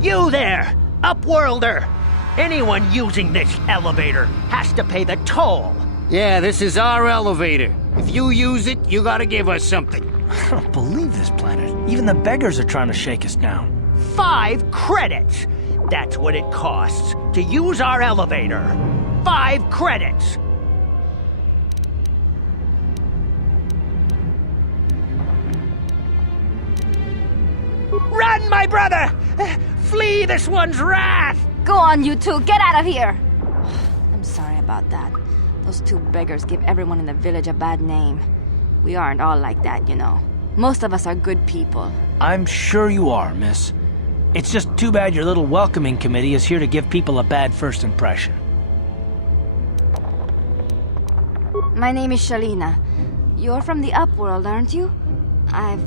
You there, Upworlder! Anyone using this elevator has to pay the toll. Yeah, this is our elevator. If you use it, you gotta give us something. I don't believe this planet. Even the beggars are trying to shake us down. 5 credits! That's what it costs to use our elevator. 5 credits! Run, my brother! Flee this one's wrath! Go on, you two, get out of here! I'm sorry about that. Those 2 beggars give everyone in the village a bad name. We aren't all like that, you know. Most of us are good people. I'm sure you are, miss. It's just too bad your little welcoming committee is here to give people a bad first impression. My name is Shalina. You're from the Upworld, aren't you? I've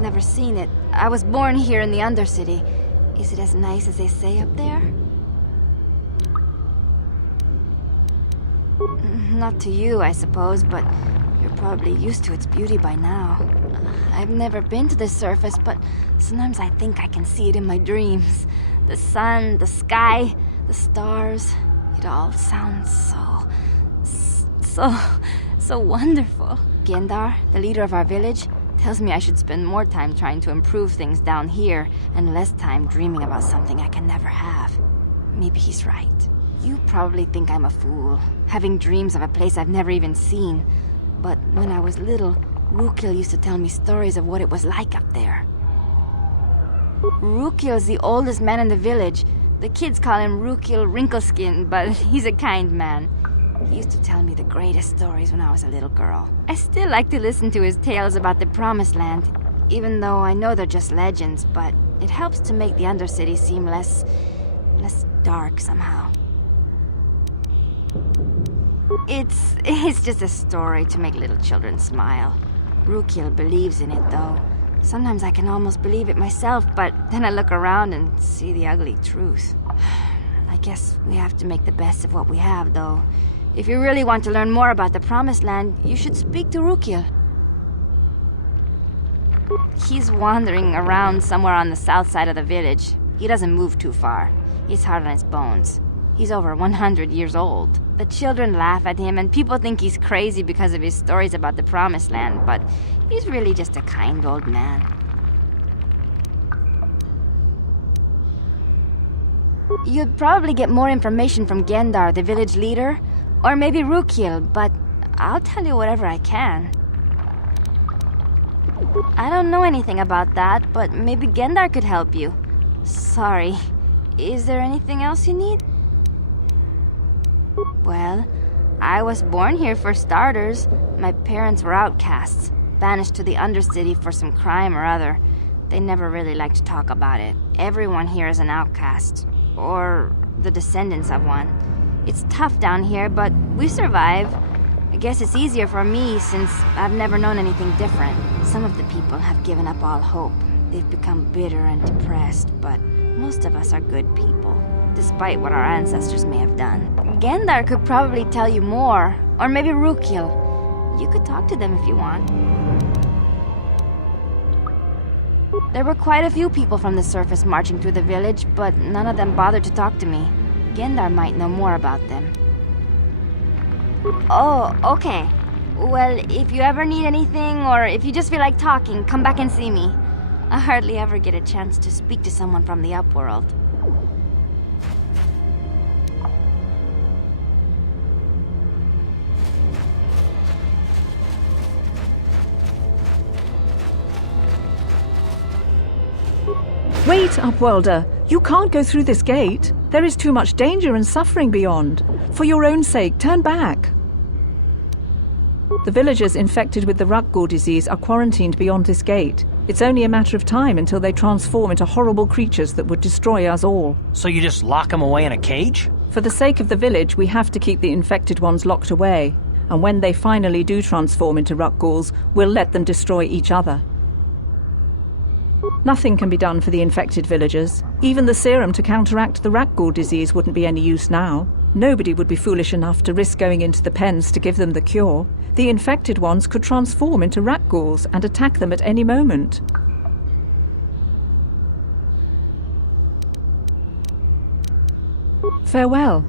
never seen it. I was born here in the Undercity. Is it as nice as they say up there? Not to you, I suppose, but you're probably used to its beauty by now. I've never been to the surface, but sometimes I think I can see it in my dreams. The sun, the sky, the stars. It all sounds so wonderful. Gendar, the leader of our village, tells me I should spend more time trying to improve things down here and less time dreaming about something I can never have. Maybe he's right. You probably think I'm a fool, having dreams of a place I've never even seen. But when I was little, Rukil used to tell me stories of what it was like up there. Rukil's the oldest man in the village. The kids call him Rukil Wrinkleskin, but he's a kind man. He used to tell me the greatest stories when I was a little girl. I still like to listen to his tales about the Promised Land, even though I know they're just legends, but it helps to make the Undercity seem less dark somehow. It's just a story to make little children smile. Rukil believes in it, though. Sometimes I can almost believe it myself, but then I look around and see the ugly truth. I guess we have to make the best of what we have, though. If you really want to learn more about the Promised Land, you should speak to Rukil. He's wandering around somewhere on the south side of the village. He doesn't move too far. He's hard on his bones. He's over 100 years old. The children laugh at him, and people think he's crazy because of his stories about the Promised Land, but he's really just a kind old man. You'd probably get more information from Gendar, the village leader, or maybe Rukil, but I'll tell you whatever I can. I don't know anything about that, but maybe Gendar could help you. Sorry. Is there anything else you need? Well, I was born here for starters. My parents were outcasts, banished to the Undercity for some crime or other. They never really liked to talk about it. Everyone here is an outcast, or the descendants of one. It's tough down here, but we survive. I guess it's easier for me since I've never known anything different. Some of the people have given up all hope. They've become bitter and depressed, but most of us are good people, despite what our ancestors may have done. Gendar could probably tell you more, or maybe Rukil. You could talk to them if you want. There were quite a few people from the surface marching through the village, but none of them bothered to talk to me. Gendar might know more about them. Oh, okay. Well, if you ever need anything, or if you just feel like talking, come back and see me. I hardly ever get a chance to speak to someone from the Upworld. Wait, Upworlder! You can't go through this gate. There is too much danger and suffering beyond. For your own sake, turn back. The villagers infected with the Rukgul disease are quarantined beyond this gate. It's only a matter of time until they transform into horrible creatures that would destroy us all. So you just lock them away in a cage? For the sake of the village, we have to keep the infected ones locked away. And when they finally do transform into Rukguls, we'll let them destroy each other. Nothing can be done for the infected villagers. Even the serum to counteract the Rukgul disease wouldn't be any use now. Nobody would be foolish enough to risk going into the pens to give them the cure. The infected ones could transform into Rukguls and attack them at any moment. Farewell.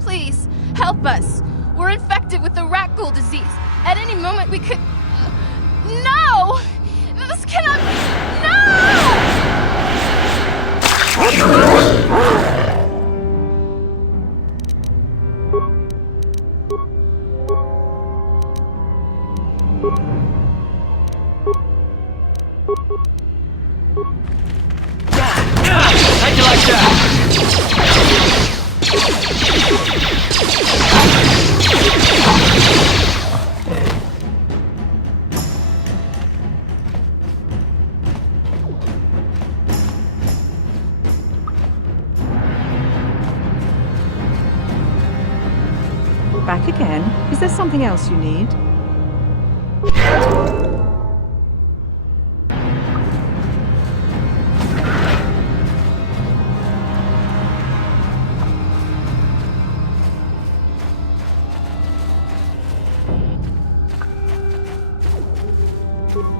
Please, help us. We're infected with the rat ghoul disease. At any moment we could... No! This cannot be... How'd you like that? Back again? Is there something else you need?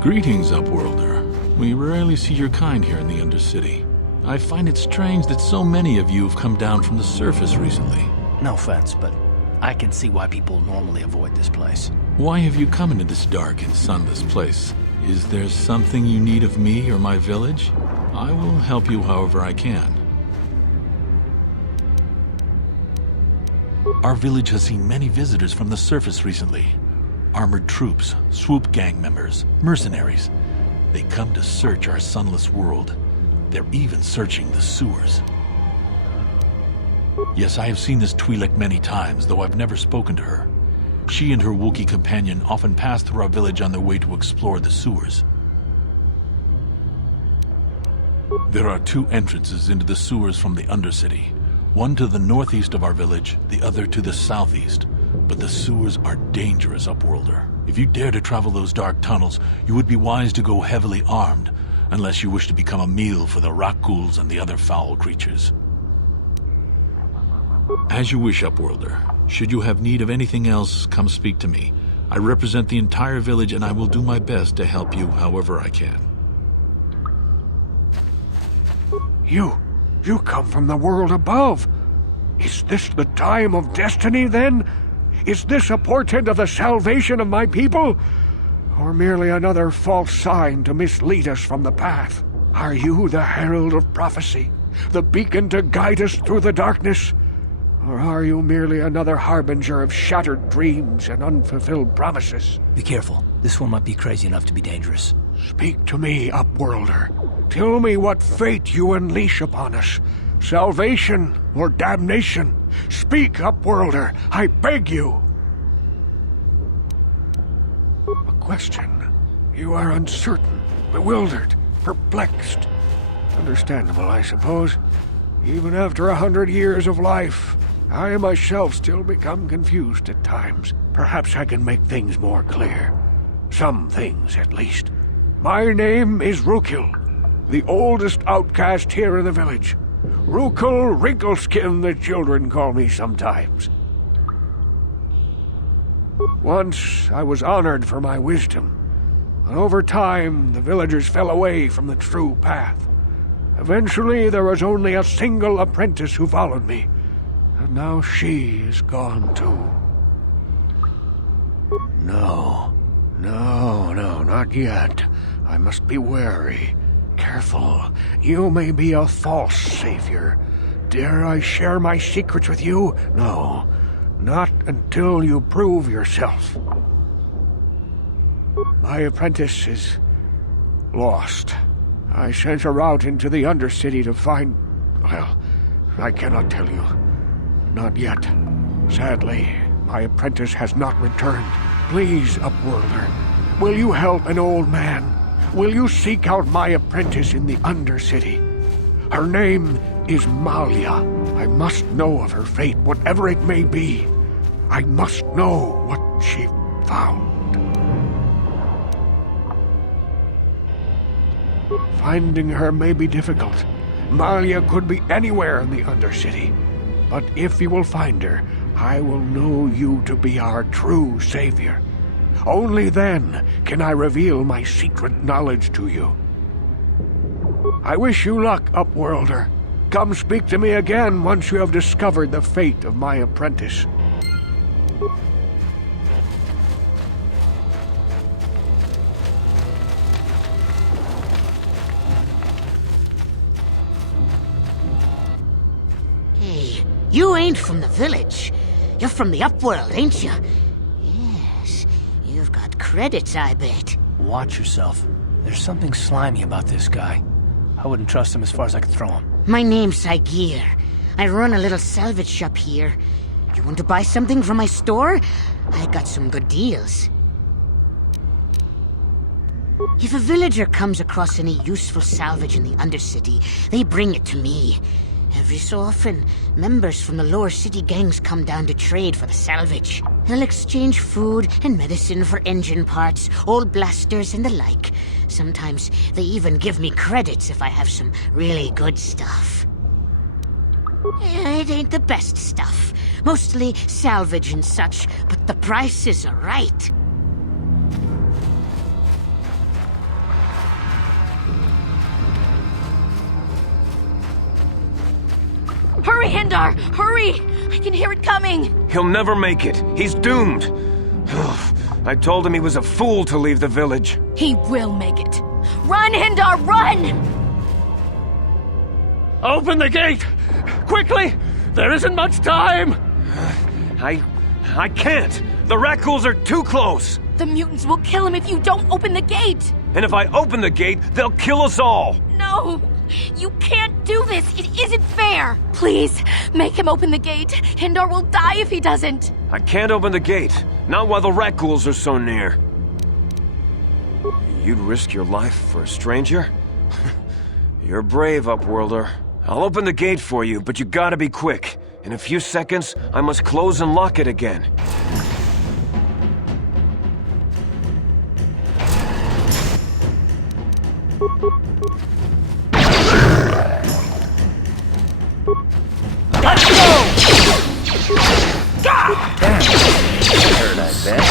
Greetings, Upworlder. We rarely see your kind here in the Undercity. I find it strange that so many of you have come down from the surface recently. No offense, but I can see why people normally avoid this place. Why have you come into this dark and sunless place? Is there something you need of me or my village? I will help you however I can. Our village has seen many visitors from the surface recently. Armored troops, swoop gang members, mercenaries. They come to search our sunless world. They're even searching the sewers. Yes, I have seen this Twi'lek many times, though I've never spoken to her. She and her Wookiee companion often pass through our village on their way to explore the sewers. There are two entrances into the sewers from the Undercity. One to the northeast of our village, the other to the southeast. But the sewers are dangerous, Upworlder. If you dare to travel those dark tunnels, you would be wise to go heavily armed, unless you wish to become a meal for the rock ghouls and the other foul creatures. As you wish, Upworlder. Should you have need of anything else, come speak to me. I represent the entire village and I will do my best to help you however I can. You come from the world above. Is this the time of destiny, then? Is this a portent of the salvation of my people? Or merely another false sign to mislead us from the path? Are you the herald of prophecy? The beacon to guide us through the darkness? Or are you merely another harbinger of shattered dreams and unfulfilled promises? Be careful. This one might be crazy enough to be dangerous. Speak to me, Upworlder. Tell me what fate you unleash upon us. Salvation or damnation? Speak, Upworlder, I beg you! A question. You are uncertain, bewildered, perplexed. Understandable, I suppose. Even after 100 years of life, I myself still become confused at times. Perhaps I can make things more clear. Some things, at least. My name is Rukil, the oldest outcast here in the village. Rukil Wrinkleskin, the children call me sometimes. Once I was honored for my wisdom, but over time the villagers fell away from the true path. Eventually there was only a single apprentice who followed me, and now she is gone too. No, not yet. I must be wary. Careful. You may be a false savior. Dare I share my secrets with you? No, not until you prove yourself. My apprentice is lost. I sent her out into the Undercity to find... well, I cannot tell you. Not yet. Sadly, my apprentice has not returned. Please, Upworlder, will you help an old man? Will you seek out my apprentice in the Undercity? Her name is Malia. I must know of her fate, whatever it may be. I must know what she found. Finding her may be difficult. Malia could be anywhere in the Undercity. But if you will find her, I will know you to be our true savior. Only then can I reveal my secret knowledge to you. I wish you luck, Upworlder. come speak to me again once you have discovered the fate of my apprentice. Hey, you ain't from the village. You're from the Upworld, ain't you? Yes, you've got credits, I bet. Watch yourself. There's something slimy about this guy. I wouldn't trust him as far as I could throw him. My name's Saigir. I run a little salvage shop here. You want to buy something from my store? I got some good deals. If a villager comes across any useful salvage in the Undercity, they bring it to me. Every so often, members from the lower city gangs come down to trade for the salvage. They'll exchange food and medicine for engine parts, old blasters and the like. Sometimes they even give me credits if I have some really good stuff. It ain't the best stuff. Mostly salvage and such, but the prices are right. Hurry, Hindar! Hurry! I can hear it coming! He'll never make it. He's doomed. I told him he was a fool to leave the village. He will make it. Run, Hindar, run! Open the gate! Quickly! There isn't much time! I can't. The Rakghouls are too close. The mutants will kill him if you don't open the gate! And if I open the gate, they'll kill us all. No! You can't do this! It isn't fair! Please, make him open the gate. Hindar will die if he doesn't. I can't open the gate. Not while the Rakghouls are so near. You'd risk your life for a stranger? You're brave, Upworlder. I'll open the gate for you, but you gotta be quick. In a few seconds, I must close and lock it again. Let's go! God damn! Hurt, I bet.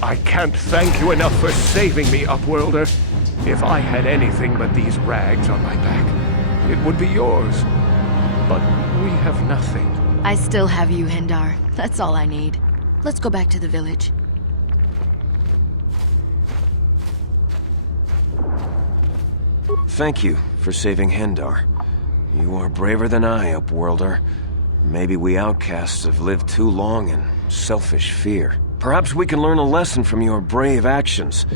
I can't thank you enough for saving me, Upworlder. If I had anything but these rags on my back, it would be yours. But we have nothing. I still have you, Hindar. That's all I need. Let's go back to the village. Thank you for saving Hindar. You are braver than I, Upworlder. Maybe we outcasts have lived too long in selfish fear. Perhaps we can learn a lesson from your brave actions.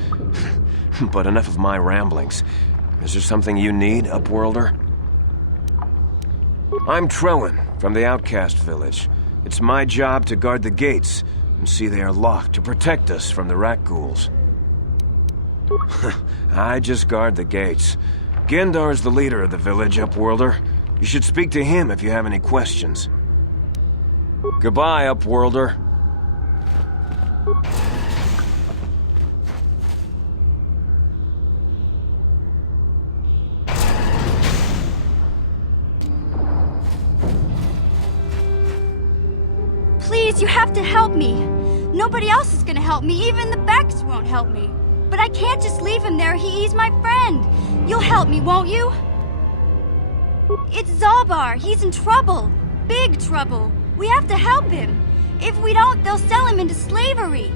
But enough of my ramblings. Is there something you need, Upworlder? I'm Trellin, from the Outcast Village. It's my job to guard the gates, and see they are locked to protect us from the Rakghouls. I just guard the gates. Gendar's the leader of the village, Upworlder. You should speak to him if you have any questions. Goodbye, Upworlder. Please, you have to help me. Nobody else is gonna help me. Even the Becks won't help me. But I can't just leave him there. He's my friend. You'll help me, won't you? It's Zalbar. He's in trouble. Big trouble. We have to help him. If we don't, they'll sell him into slavery.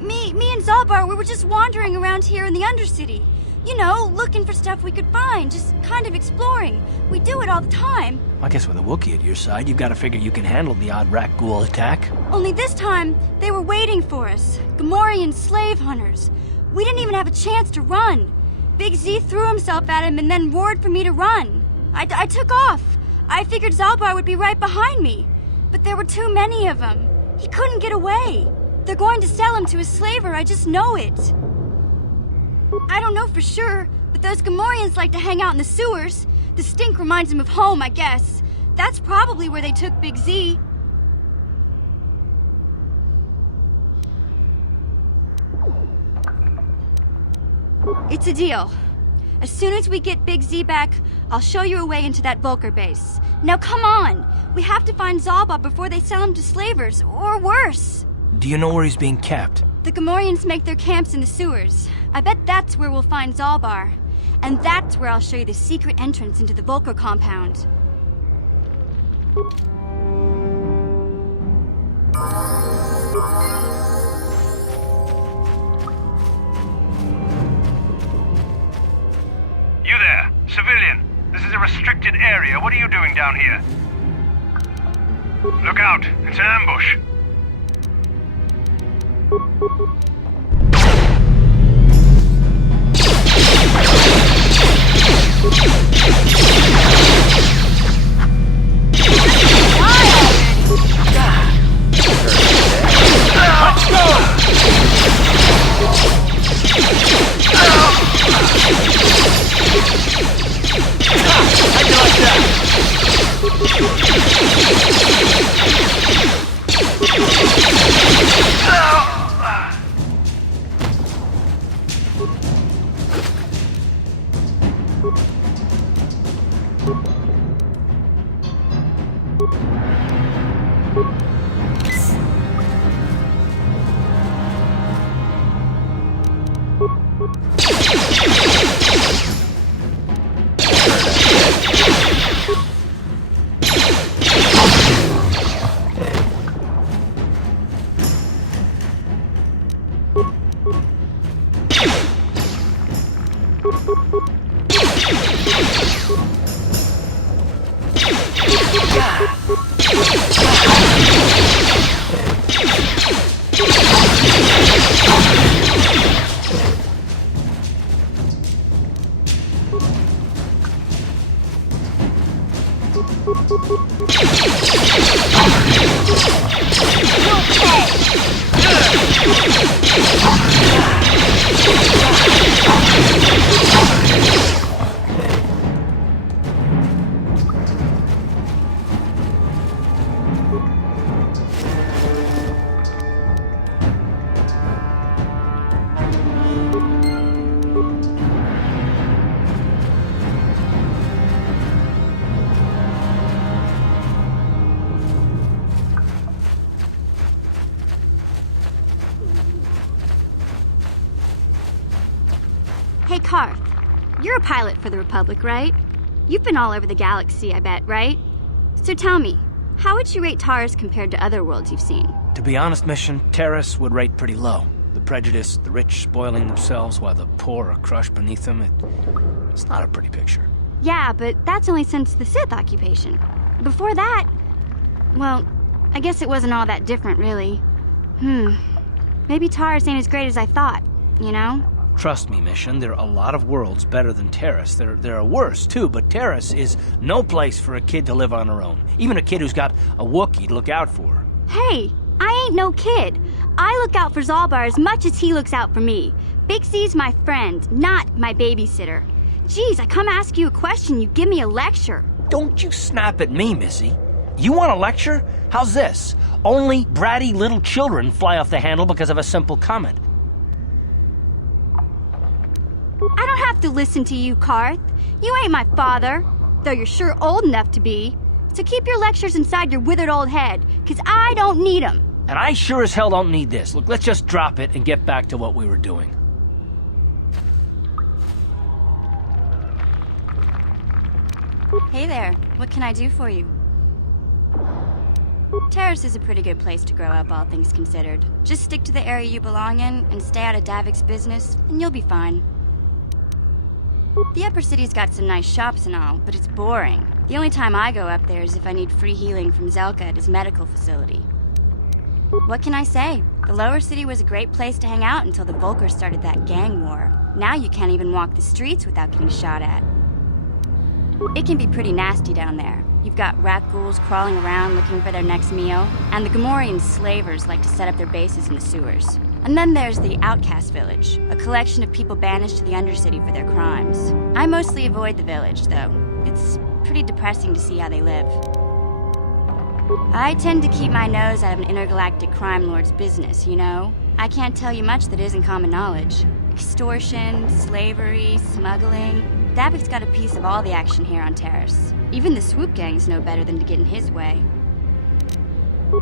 Me and Zalbar, we were just wandering around here in the Undercity. You know, looking for stuff we could find, just kind of exploring. We do it all the time. I guess with a Wookiee at your side, you've got to figure you can handle the odd Rakghoul attack. Only this time, they were waiting for us. Gamorrean slave hunters. We didn't even have a chance to run. Big Z threw himself at him and then roared for me to run. I took off. I figured Zalbar would be right behind me. But there were too many of them. He couldn't get away. They're going to sell him to a slaver, I just know it. I don't know for sure, but those Gamorreans like to hang out in the sewers. The stink reminds them of home, I guess. That's probably where they took Big Z. It's a deal. As soon as we get Big Z back, I'll show you a way into that Volker base. Now come on! We have to find Zalba before they sell him to slavers, or worse. Do you know where he's being kept? The Gamorreans make their camps in the sewers. I bet that's where we'll find Zalbar. And that's where I'll show you the secret entrance into the Volker compound. You there, civilian. This is a restricted area. What are you doing down here? Look out, it's an ambush. Let's go! Hey, Karth. You're a pilot for the Republic, right? You've been all over the galaxy, I bet, right? So tell me, how would you rate Taris compared to other worlds you've seen? To be honest, Mission, Taris would rate pretty low. The prejudice, the rich spoiling themselves while the poor are crushed beneath them, it's not a pretty picture. Yeah, but that's only since the Sith occupation. Before that, well, I guess it wasn't all that different, really. Maybe Taris ain't as great as I thought, you know? Trust me, Mission, there are a lot of worlds better than Taris. There are worse, too, but Taris is no place for a kid to live on her own. Even a kid who's got a Wookiee to look out for. Hey, I ain't no kid. I look out for Zalbar as much as he looks out for me. Big C's my friend, not my babysitter. Geez, I come ask you a question, you give me a lecture. Don't you snap at me, Missy. You want a lecture? How's this? Only bratty little children fly off the handle because of a simple comment. I don't have to listen to you, Karth. You ain't my father, though you're sure old enough to be. So keep your lectures inside your withered old head, 'cause I don't need 'em. And I sure as hell don't need this. Look, let's just drop it and get back to what we were doing. Hey there, what can I do for you? Taris is a pretty good place to grow up, all things considered. Just stick to the area you belong in and stay out of Davik's business, and you'll be fine. The upper city's got some nice shops and all, but it's boring. The only time I go up there is if I need free healing from Zelka at his medical facility. What can I say? The lower city was a great place to hang out until the Volker started that gang war. Now you can't even walk the streets without getting shot at. It can be pretty nasty down there. You've got rat ghouls crawling around looking for their next meal, and the Gamorrean slavers like to set up their bases in the sewers. And then there's the Outcast Village, a collection of people banished to the Undercity for their crimes. I mostly avoid the village, though. It's pretty depressing to see how they live. I tend to keep my nose out of an intergalactic crime lord's business, you know? I can't tell you much that isn't common knowledge. Extortion, slavery, smuggling. Davik's got a piece of all the action here on Taris. Even the swoop gangs know better than to get in his way.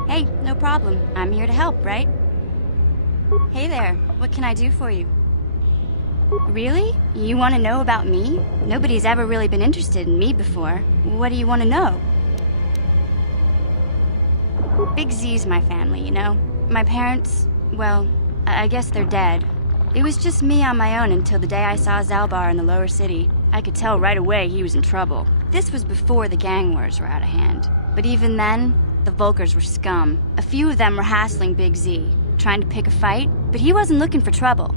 Hey, no problem. I'm here to help, right? Hey there, what can I do for you? Really? You want to know about me? Nobody's ever really been interested in me before. What do you want to know? Big Z's my family, you know? My parents, well, I guess they're dead. It was just me on my own until the day I saw Zalbar in the lower city. I could tell right away he was in trouble. This was before the gang wars were out of hand. But even then, the Volkers were scum. A few of them were hassling Big Z, trying to pick a fight, but he wasn't looking for trouble.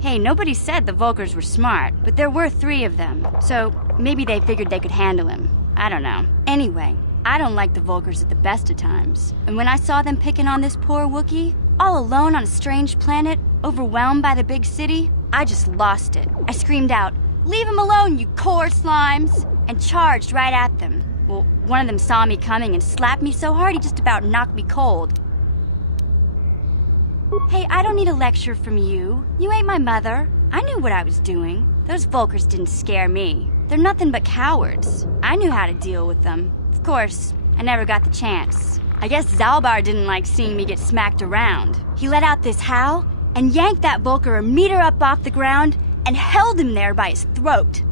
Hey, nobody said the Volkers were smart, but there were 3 of them, so maybe they figured they could handle him. I don't know. Anyway, I don't like the Volkers at the best of times. And when I saw them picking on this poor Wookiee, all alone on a strange planet, overwhelmed by the big city, I just lost it. I screamed out, "Leave him alone, you core slimes!" and charged right at them. Well, one of them saw me coming and slapped me so hard he just about knocked me cold. Hey, I don't need a lecture from you. You ain't my mother. I knew what I was doing. Those Volkers didn't scare me. They're nothing but cowards. I knew how to deal with them. Of course, I never got the chance. I guess Zalbar didn't like seeing me get smacked around. He let out this howl and yanked that Volker a meter up off the ground and held him there by his throat.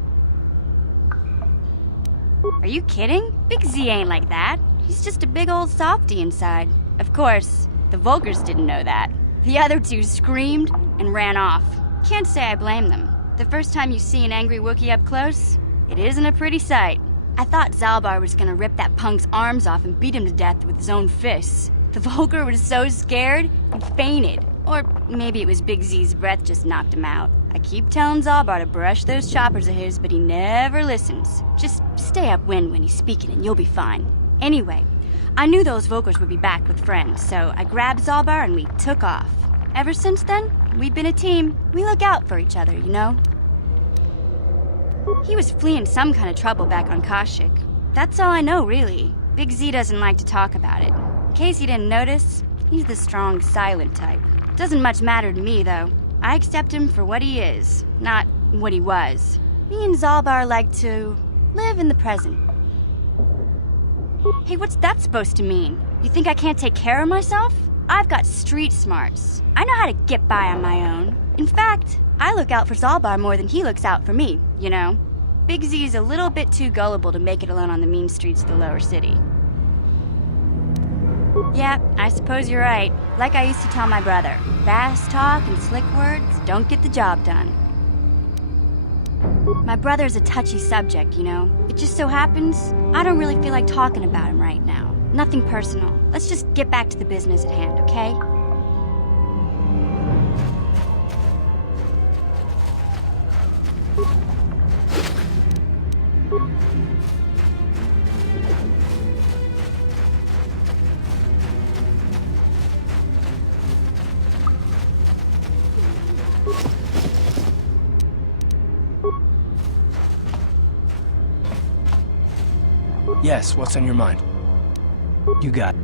Are you kidding? Big Z ain't like that. He's just a big old softy inside. Of course, the Volkers didn't know that. The other 2 screamed and ran off. Can't say I blame them. The first time you see an angry Wookiee up close, it isn't a pretty sight. I thought Zalbar was gonna rip that punk's arms off and beat him to death with his own fists. The Volker was so scared, he fainted. Or maybe it was Big Z's breath just knocked him out. I keep telling Zalbar to brush those choppers of his, but he never listens. Just stay upwind when he's speaking and you'll be fine. Anyway, I knew those Volkers would be back with friends, so I grabbed Zalbar and we took off. Ever since then, we've been a team. We look out for each other, you know? He was fleeing some kind of trouble back on Kashyyyk. That's all I know, really. Big Z doesn't like to talk about it. In case you didn't notice, he's the strong, silent type. Doesn't much matter to me, though. I accept him for what he is, not what he was. Me and Zalbar like to live in the present. Hey, what's that supposed to mean? You think I can't take care of myself? I've got street smarts. I know how to get by on my own. In fact, I look out for Zalbar more than he looks out for me, you know? Big Z's a little bit too gullible to make it alone on the mean streets of the lower city. Yeah, I suppose you're right. Like I used to tell my brother, fast talk and slick words don't get the job done. My brother's a touchy subject, you know? It just so happens, I don't really feel like talking about him right now. Nothing personal. Let's just get back to the business at hand, okay? Yes, what's on your mind? You got it.